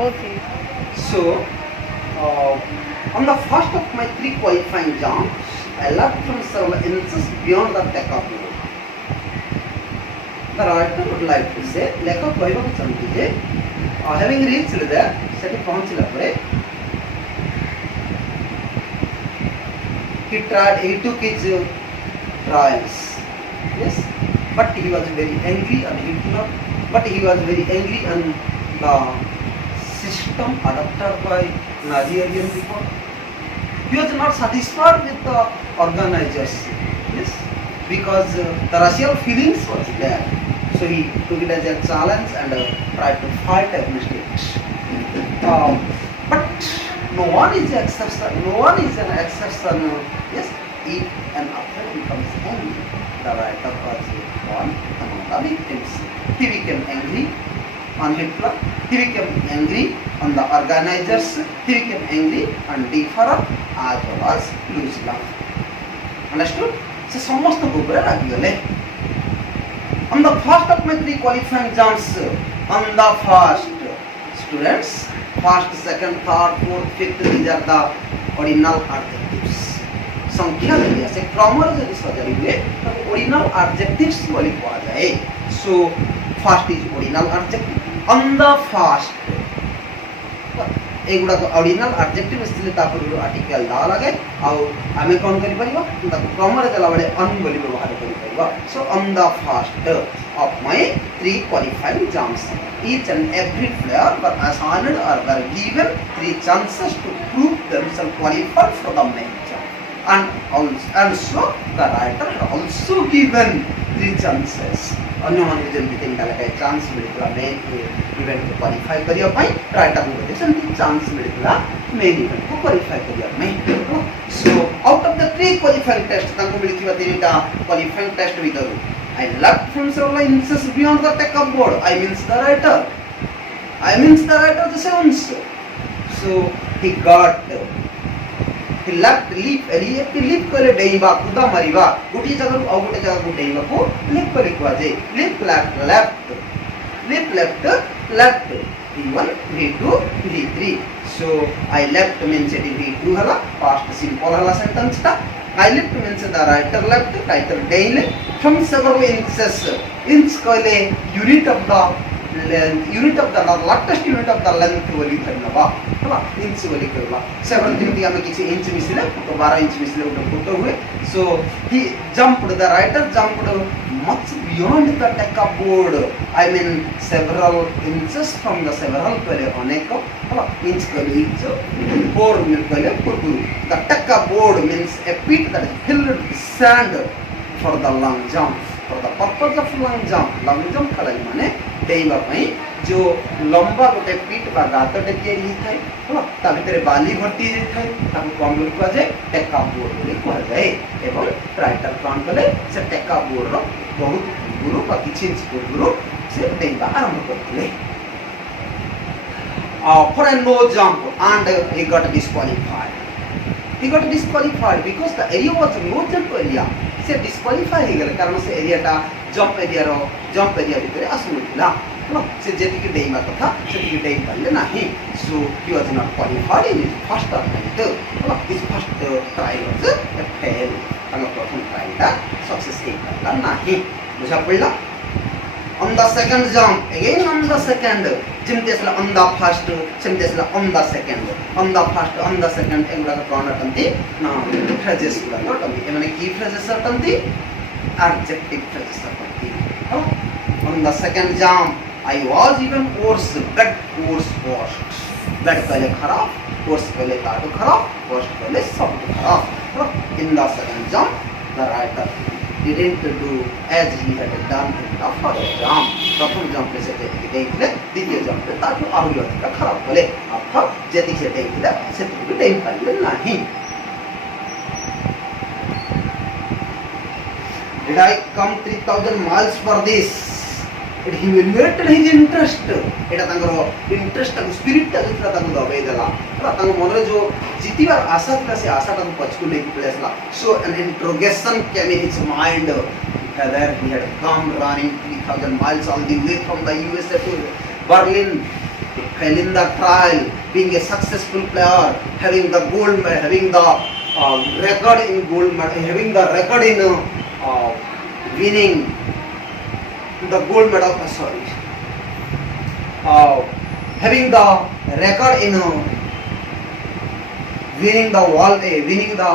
Okay. So, on the first of my 3 qualifying jumps, I left from several inches beyond the takeoff board. The writer would like to say, ଲେଖକ କହିବାକୁ ଚାହୁଁଛି ଯେ having reached there, ସେଠି ପହଞ୍ଚିଲା ପରେ he took his trials. Yes, but he was very angry and he did not. But he was very angry and the system adopted by Nazi Aryan people. He was not satisfied with the organizers. Yes, because the racial feelings was there. So he took it as a challenge and tried to fight against it. But no one is exception. No one is an exception. Yes, if an author becomes angry, the writer was one among the victims. He became angry on Hitler. He became angry on the organizers. He became angry on Differer as well as Louis Blanc. Understood? So समस्त गोबरे रागी गले. On the first of my 3 qualifying jumps, on the first, students, first, second, third, fourth, fifth, these are the ordinal adjectives. संख्या दिया से Cramer जदि सजाई हुए तब ordinal adjectives बोली कुआ जाए. So first is ordinal adjective. On the first, एगुड़ा को ऑर्डिनल एडजेक्टिव इसलिए तापर आर्टिकल दा लगे आउ आमे कोन करि परिबा द क्रमरे देला बडे अन बोली व्यवहार करि परिबा. So on the first of my 3 qualifying jumps, each and every player were assigned or were given 3 chances to prove themselves qualified for the main jump, and so the writer had also given 3 chances. अन्य मान के जल्दी तीन डाले chance मिलता main event को qualify करिया पाई writer को बोलते हैं चांस मिलता मेन इवेंट को क्वालिफाई करिया में. So out of the 3 qualifying test तांको मिलथिबा तीनटा क्वालिफाइंग टेस्ट भितरु I left from several inches beyond the take-up board. I means the writer the sounds. So he left leap करे डेइबा कुदा मरिबा गुटी जगह आ गुटे जगह को डेइबा को leap करे कुआ जे leap left v1 v2 v3. So I left means it v2 हला past simple हला sentence ता. I left means the writer left, writer डेइले from several inches. Inch कहले unit of the latest unit of the length बोली करनबा हला inch बोली करबा. Seven दिन में किसी इंच मिसले तो 12 इंच मिसले उठो फोटो हुए. सो he jumped, the writer jumped much beyond the take-up board. I mean several inches from the several कहले अनेक हला इंच कहले इंच 4 मिनट कहले फुटू. The take-up board means a pit that is filled with sand for the long jump. For the purpose of long jump खेल माने डेइबा पई जो लंबा गोटे पीट बा गातटे तैयारी थाए हला ता भितरे बाली भर्ती जे थाए ताको कम बोली कुआ जाए टेकअप बोर्ड बोली कुआ जाए. एवं राइटर प्लान कले से टेकअप बोर्ड रो बहुत गुरु बा किछि इंच गुरु से डेइबा आरंभ करले. For a no jump and he got disqualified. Because the area was no jump area. से डिस्क्वालिफाई हो गले कारण से एरियाटा जंप एरिया भितर आसुनथिला हला से जेति के डेइमा कथा सेति के डेइ पाले नाही. So he was not qualified in his first attempt. हला his first trial was a fail. अन प्रथम ट्रायलटा सक्सेस हेला नाही. बुझा पडला. On the second jump, again on the second, जिमतेसला on the first, जिमतेसला on the second, on the first, on the second, एगुड़ा का कौन अटंती ना phrases गुड़ा तो अटंती. ये माने की phrases अटंती, adjective phrases अटंती. On the second jump, I was even worse, blood washed. Blood पहले खराब, worse पहले ताड़ू खराब, washed पहले सब खराब. In the second jump, the writer didn't do as he had done in the first jump. प्रथम jump में से देखले द्वितीय जंप में ताकि आहुरी अधिक खराब बोले अर्थात जति से देखले से भी देख पाले नहीं. Did I come 3000 miles for this? It humiliated his interest. Etah तांगर interest का स्पिरिट का जितना तांग दबे देला हला तांग मनरे जो जीतीबार आशा था से आशा तांग पछकु नहीं पड़ेसला. So an interrogation came in his mind whether he had come running 3000 miles all the way from the USA to Berlin. fail in the trial, being a successful player, having the having the record in gold medal, having the record in winning the gold medal. Having the record in winning the world, winning the